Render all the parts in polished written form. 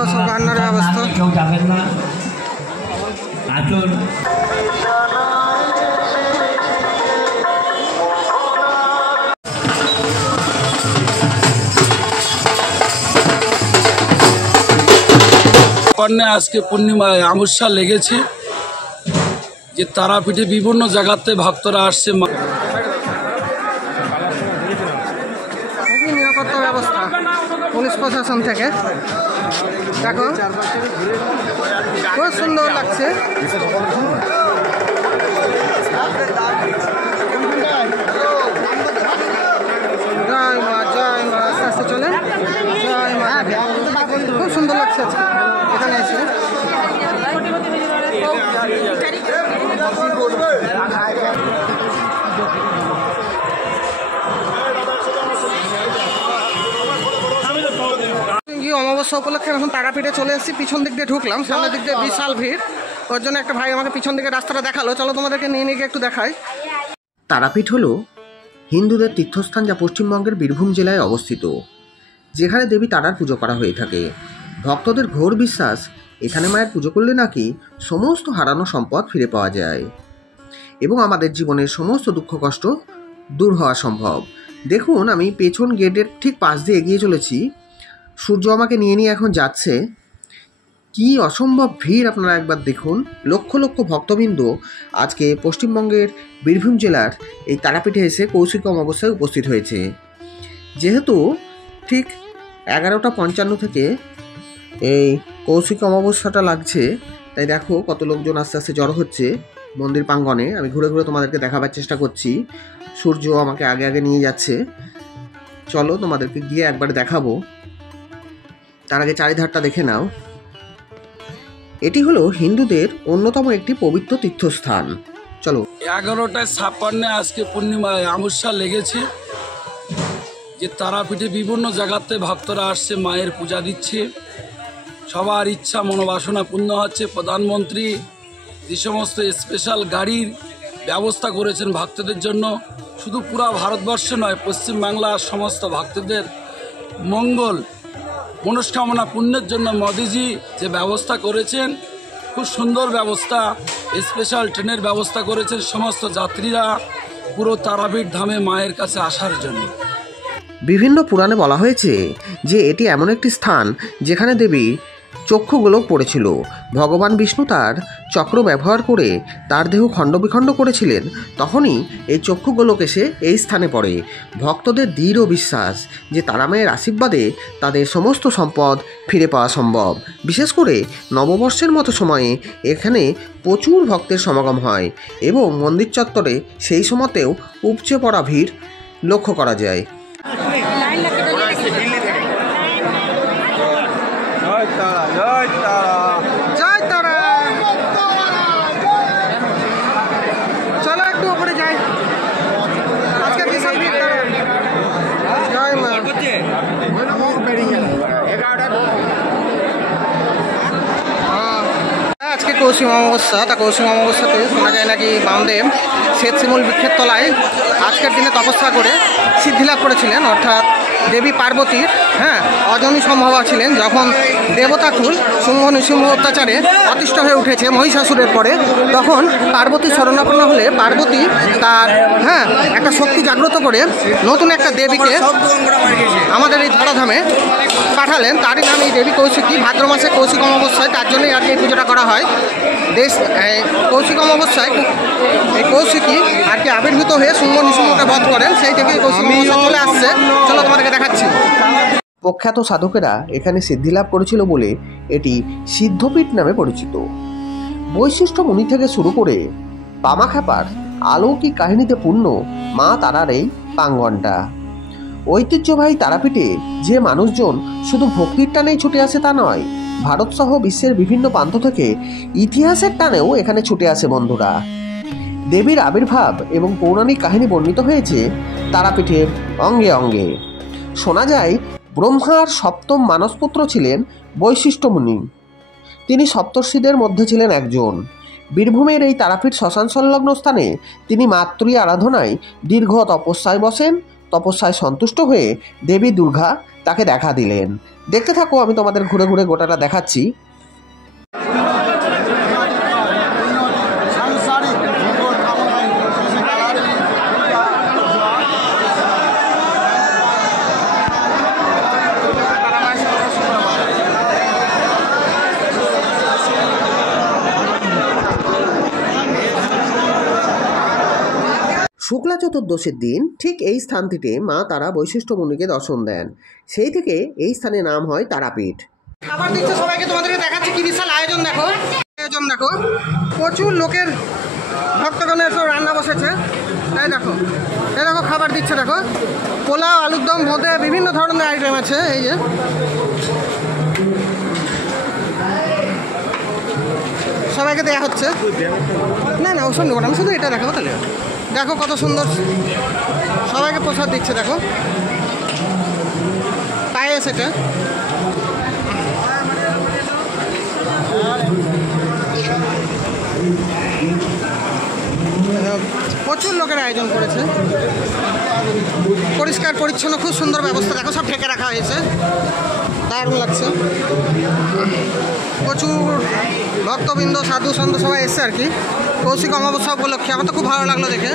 দেখো সব রান্নার ব্যবস্থা। কেউ যাবেন না, আসুন। আজকে পূর্ণিমায় আমস্যা লেগেছে যে তারাপীঠে বিভিন্ন জায়গাতে ভক্তরা আসছে। নিরাপত্তা ব্যবস্থা পুলিশ প্রশাসন থেকে দেখো খুব সুন্দর লাগছে। জয় মা জয় মা, আস্তে আস্তে চলেন। জয় মা, খুব সুন্দর লাগছে এখানে এসে। অমাবস্যা উপলক্ষে এখন তারাপীঠে চলে এসেছি। পিছন দিক দিয়ে ঢুকলাম, সামনের দিক দিয়ে বিশাল ভিড়। ওর জন্য একটা ভাই আমাকে পিছন দিকে রাস্তাটা দেখালো, চলো তোমাদেরকে নিয়ে নিয়ে একটু দেখাই। তারাপীঠ হলো হিন্দুদের তীর্থস্থান, যা পশ্চিমবঙ্গের বীরভূম জেলায় অবস্থিত, যেখানে দেবী তারার পুজো করা হয়ে থাকে। ভক্তদের ঘোর বিশ্বাস, এখানে মায়ের পুজো করলে নাকি সমস্ত হারানো সম্পদ ফিরে পাওয়া যায় এবং আমাদের জীবনের সমস্ত দুঃখ কষ্ট দূর হওয়া সম্ভব। দেখুন, আমি পেছন গেটের ঠিক পাশ দিয়ে এগিয়ে চলেছি। সূর্য আমাকে নিয়ে নিয়ে এখন যাচ্ছে। কি অসম্ভব ভিড়, আপনারা একবার দেখুন। লক্ষ লক্ষ ভক্তবৃন্দ আজকে পশ্চিমবঙ্গের বীরভূম জেলার এই তারাপীঠে এসে কৌশিক অমাবস্যায় উপস্থিত হয়েছে। যেহেতু ঠিক 11:55 থেকে এই কৌশিক অমাবস্যাটা লাগছে, তাই দেখো কত লোকজন আস্তে আস্তে জড়ো হচ্ছে মন্দির প্রাঙ্গণে। আমি ঘুরে ঘুরে তোমাদেরকে দেখাবার চেষ্টা করছি। সূর্য আমাকে আগে আগে নিয়ে যাচ্ছে। চলো তোমাদেরকে গিয়ে একবার দেখাবো। তার আগে চারিধারটা দেখে নাও। এটি হলো হিন্দুদের অন্যতম একটি পবিত্র তীর্থস্থান। চলো। 11:56 আজকে পূর্ণিমায় আমস্যা লেগেছে যে তারাপীঠে বিভিন্ন জায়গাতে ভক্তরা আসছে, মায়ের পূজা দিচ্ছে। সবার ইচ্ছা মনোবাসনা পূর্ণ হচ্ছে। প্রধানমন্ত্রী যে সমস্ত স্পেশাল গাড়ির ব্যবস্থা করেছেন ভক্তদের জন্য, শুধু পুরা ভারতবর্ষে নয়, পশ্চিমবাংলার সমস্ত ভক্তদের মঙ্গল মনস্কামনা পূর্ণের জন্য মোদিজি যে ব্যবস্থা করেছেন, খুব সুন্দর ব্যবস্থা। স্পেশাল ট্রেনের ব্যবস্থা করেছেন সমস্ত যাত্রীরা পুরো তারাপীঠ ধামে মায়ের কাছে আসার জন্য। বিভিন্ন পুরাণে বলা হয়েছে যে এটি এমন একটি স্থান যেখানে দেবী চক্ষুগোলক পড়েছিল। ভগবান বিষ্ণু তার চক্র ব্যবহার করে তার দেহ খণ্ডবিখণ্ড করেছিলেন, তখনই এই চক্ষুগোলক এসে এই স্থানে পড়ে। ভক্তদের দৃঢ় বিশ্বাস যে তারামায়ের আশীর্বাদে তাদের সমস্ত সম্পদ ফিরে পাওয়া সম্ভব। বিশেষ করে নববর্ষের মতো সময়ে এখানে প্রচুর ভক্তের সমাগম হয় এবং মন্দির চত্বরে সেই সময়তেও উপচে পড়া ভিড় লক্ষ্য করা যায়। জয় তারা, চলো একটু উপরে যাই। আজকে বিশাল ভিড়। জয় মা। আজকে কৌশিক অমাবস্যা। তা কৌশিক অমাবস্যাতে শোনা যায় নাকি বামদেব শ্বেত শিমুল বৃক্ষের তলায় আজকের দিনে তপস্যা করে সিদ্ধিলাভ করেছিলেন, অর্থাৎ দেবী পার্বতীর অজনী সম্ভবা ছিলেন। যখন দেবতাকুল শুম্ভ নিশুম্ভ অত্যাচারে অতিষ্ঠ হয়ে উঠেছে মহিষাসুরের পরে, তখন পার্বতী শরণাপন্ন হলে পার্বতী তার একটা শক্তি জাগ্রত করে নতুন একটা দেবীকে আমাদের এই ধরাধামে পাঠালেন। তারই নাম এই দেবী কৌশিকী। ভাদ্র মাসে কৌশিক অমাবস্যায়, তার জন্যই আর কি এই পুজোটা করা হয়। কৌশিক অমাবস্যায় এই কৌশিকী আর কি আবির্ভূত হয়ে শুম্ভ নিশুম্ভকে বধ করেন। সেই থেকে কৌশিক অমাবস্যা চলে আসছে। চলো তোমাদেরকে দেখাচ্ছি। প্রখ্যাত সাধকেরা এখানে সিদ্ধিলাভ করেছিল বলে এটি সিদ্ধপীঠ নামে পরিচিত। বৈশিষ্ট্য মুনি থেকে শুরু করে পামাখ্যাপার অলৌকিক কাহিনীতে পূর্ণ মা তারার এই প্রাঙ্গণটা। ঐতিহ্যবাহী তারাপীঠে যে মানুষজন শুধু ভক্তির টানেই ছুটে আসে তা নয়, ভারতসহ বিশ্বের বিভিন্ন প্রান্ত থেকে ইতিহাসের টানেও এখানে ছুটে আসে বন্ধুরা। দেবীর আবির্ভাব এবং পৌরাণিক কাহিনী বর্ণিত হয়েছে তারাপীঠের অঙ্গে অঙ্গে। শোনা যায় ব্রহ্মার সপ্তম মানসপুত্র ছিলেন বৈশিষ্ট্য মুনি। তিনি সপ্তর্ষিদের মধ্যে ছিলেন একজন। বীরভূমের এই তারাপীঠ শ্মশান সংলগ্ন স্থানে তিনি মাতৃ আরাধনায় দীর্ঘ তপস্যায় বসেন তপস্যায় সন্তুষ্ট হয়ে দেবী দুর্গা তাকে দেখা দিলেন। দেখতে থাকো, আমি তোমাদের ঘুরে ঘুরে গোটাটা দেখাচ্ছি। শুক্লা চতুর্দশীর দিন ঠিক এই স্থানটিতে মা তারা বৈশিষ্ট্য মুনিকে দর্শন দেন। সেই থেকে এই স্থানের নাম হয় তারাপীঠ। খাবার দিচ্ছে সবাইকে, তোমাদেরকে দেখাচ্ছি কি বিশাল আয়োজন দেখো। আয়োজন দেখো, প্রচুর লোকের ভক্তগণের সব রান্না বসেছে। এই দেখো খাবার দিচ্ছে, দেখো পোলাও, আলুর দম, বোঁদে, বিভিন্ন ধরনের আইটেম আছে। এই যে সবাইকে দেওয়া হচ্ছে। না না ওসব নেবো না, আমি শুধু এটা দেখাবো। তাহলে দেখো কত সুন্দর সবাইকে প্রসাদ দিচ্ছে। দেখো পায়েস, এটা প্রচুর লোকের আয়োজন করেছে। পরিষ্কার পরিচ্ছন্ন, খুব সুন্দর ব্যবস্থা। দেখো সব ঢেকে রাখা হয়েছে, দারুণ লাগছে। প্রচুর ভক্তবৃন্দ, সাধু সন্ত সবাই এসছে আর কি কৌশিক অমাবস্যা উপলক্ষে। আমার তো খুব ভালো লাগলো দেখে।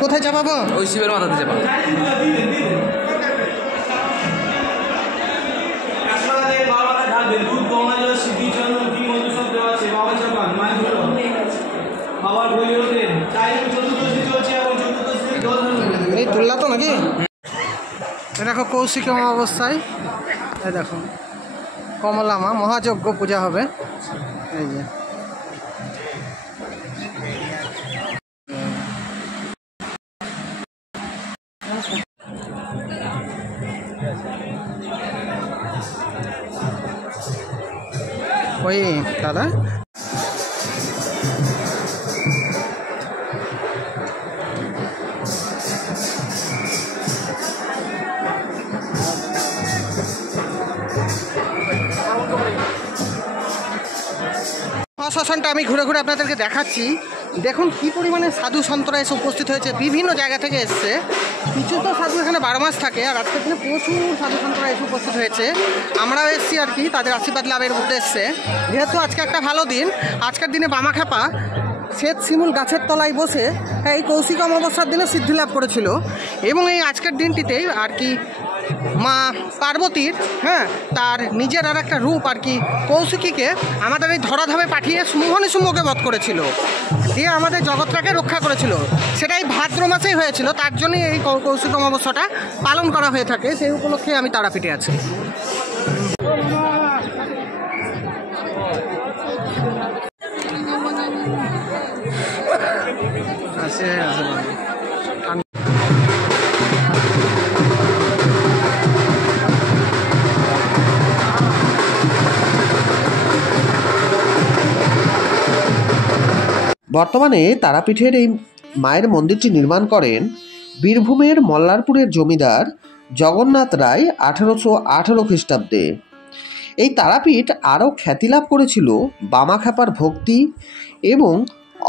কোথায় চাপাবো? ওই শিবের মাথাতে চাপাবো। এই তুললা তো নাকি? দেখো কৌশিক অমাবস্যায় এই দেখো কমলা মা মহাযজ্ঞ পূজা হবে। এই যে ওই দাদা শ্মশানটা আমি ঘুরে ঘুরে আপনাদেরকে দেখাচ্ছি। দেখুন কি পরিমাণে সাধু সন্তরা এসে উপস্থিত হয়েছে, বিভিন্ন জায়গা থেকে এসছে। কিছু তো সাধু এখানে 12 মাস থাকে, আর আজকের দিনে প্রচুর সাধু সন্তরা এসে উপস্থিত হয়েছে। আমরাও এসেছি আর কি তাদের আশীর্বাদ লাভের উদ্দেশ্যে। যেহেতু আজকে একটা ভালো দিন, আজকের দিনে বামাখ্যাপা শ্বেত শিমুল গাছের তলায় বসে এই কৌশিক অমাবস্যার দিনে সিদ্ধি লাভ করেছিল। এবং এই আজকের দিনটিতেই আর কি মা পার্বতীর তার নিজের আর একটা রূপ আর কি কৌশিকীকে আমাদের এই ধরাধামে পাঠিয়ে শুম্ভকে বধ করেছিল, দিয়ে আমাদের জগৎটাকে রক্ষা করেছিল। সেটাই ভাদ্র মাসেই হয়েছিল, তার জন্যই এই কৌশিক অমাবস্যাটা পালন করা হয়ে থাকে। সেই উপলক্ষে আমি তারাপীঠে আছি। বর্তমানে তারাপীঠের এই মায়ের মন্দিরটি নির্মাণ করেন বীরভূমের মল্লারপুরের জমিদার জগন্নাথ রায় 1818 খ্রিস্টাব্দে। এই তারাপীঠ আরও খ্যাতিলাভ করেছিল বামাখ্যাপার ভক্তি এবং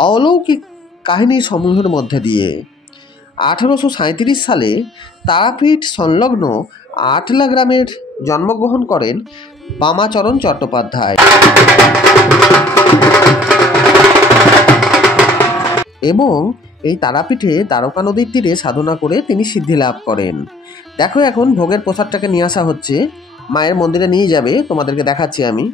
অলৌকিক কাহিনী সমূহের মধ্যে দিয়ে। 1837 সালে তারাপীঠ সংলগ্ন আটলা গ্রামের জন্মগ্রহণ করেন বামাচরণ চট্টোপাধ্যায় এবং এই তারাপীঠে দ্বারকা নদীর তীরে সাধনা করে তিনি সিদ্ধি লাভ করেন। দেখো এখন ভোগের প্রসাদটাকে নিয়ে আসা হচ্ছে, মায়ের মন্দিরে নিয়ে যাবে, তোমাদেরকে দেখাচ্ছি আমি।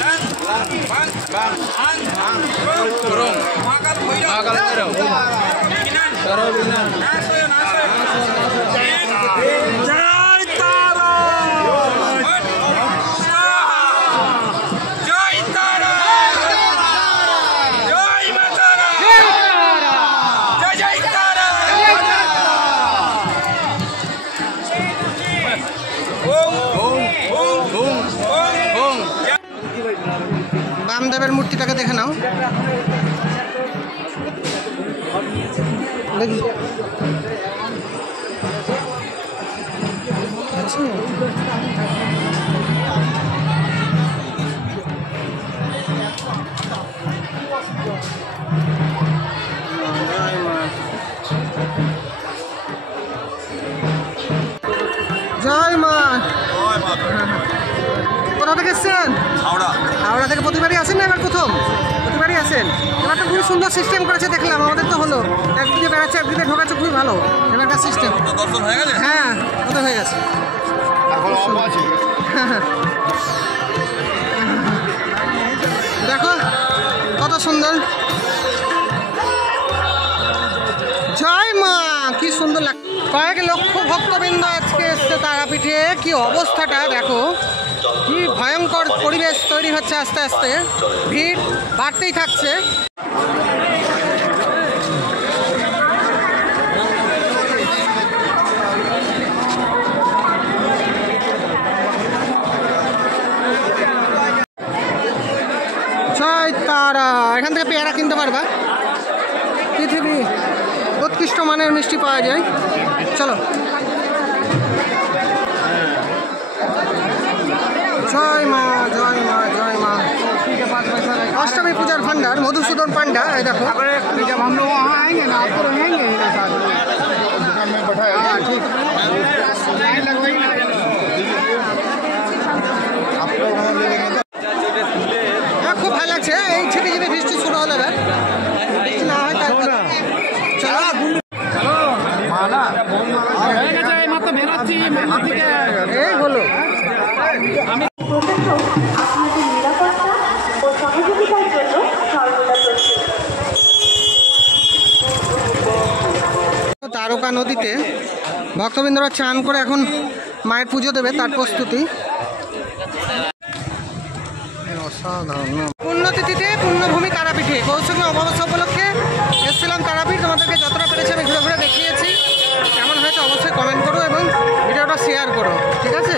Run! বামদেবের মূর্তিটাকে দেখে নাও। দেখি জয় মা। কোথা থেকে এসছেন? হাওড়া থেকে। প্রতিবারই আসেন না এবার প্রথম? প্রতিবারই আসেন। এবার তো খুবই সুন্দর সিস্টেম করেছে দেখলাম, আমাদের তো হলো একদিকে বেড়াচ্ছে একদিকে ঢোকাচ্ছে, খুবই ভালো এবারকার সিস্টেম। দর্শন হয়ে গেছে? হ্যাঁ ওটা হয়ে গেছে। দেখো কত সুন্দর। জয় মা, কি সুন্দর লাগ। কয়েক লক্ষ ভক্তবৃন্দ আজকে এসছে তারাপীঠে। কি অবস্থাটা দেখো, কি ভয়ঙ্কর পরিবেশ তৈরি হচ্ছে আস্তে আস্তে, ভিড় বাড়তেই থাকছে। জয় তারা। এখান থেকে পেয়ারা কিনতে পারবা, পৃথিবী উৎকৃষ্ট মানের মিষ্টি পাওয়া যায়। চলো। জয় মা, জয় মা, জয় মা। অষ্টমী পূজার ভান্ডার মধুসূদন পান্ডা। এই দেখো খুব ভালো লাগছে। এই ঝিপি বৃষ্টি শুরু হলো, এবার বৃষ্টি না হয় তার এই হলো। আপনাদের নিরাপত্তা ও সহযোগিতার জন্য সর্বদা প্রস্তুত। তারকা নদীতে ভক্তবৃন্দরা চান করে এখন মায়ের পুজো দেবে, তার প্রস্তুতি। পুণ্যতিথিতে পুণ্যভূমি তারাপীঠে কৌশলী অমাবস্যা উপলক্ষে এসেছিলাম তারাপীঠ। তোমাদেরকে যতটা পেরেছি আমি ঘুরে ঘুরে দেখিয়েছি। কেমন হয়েছে অবশ্যই কমেন্ট করো এবং ভিডিওটা শেয়ার করো, ঠিক আছে?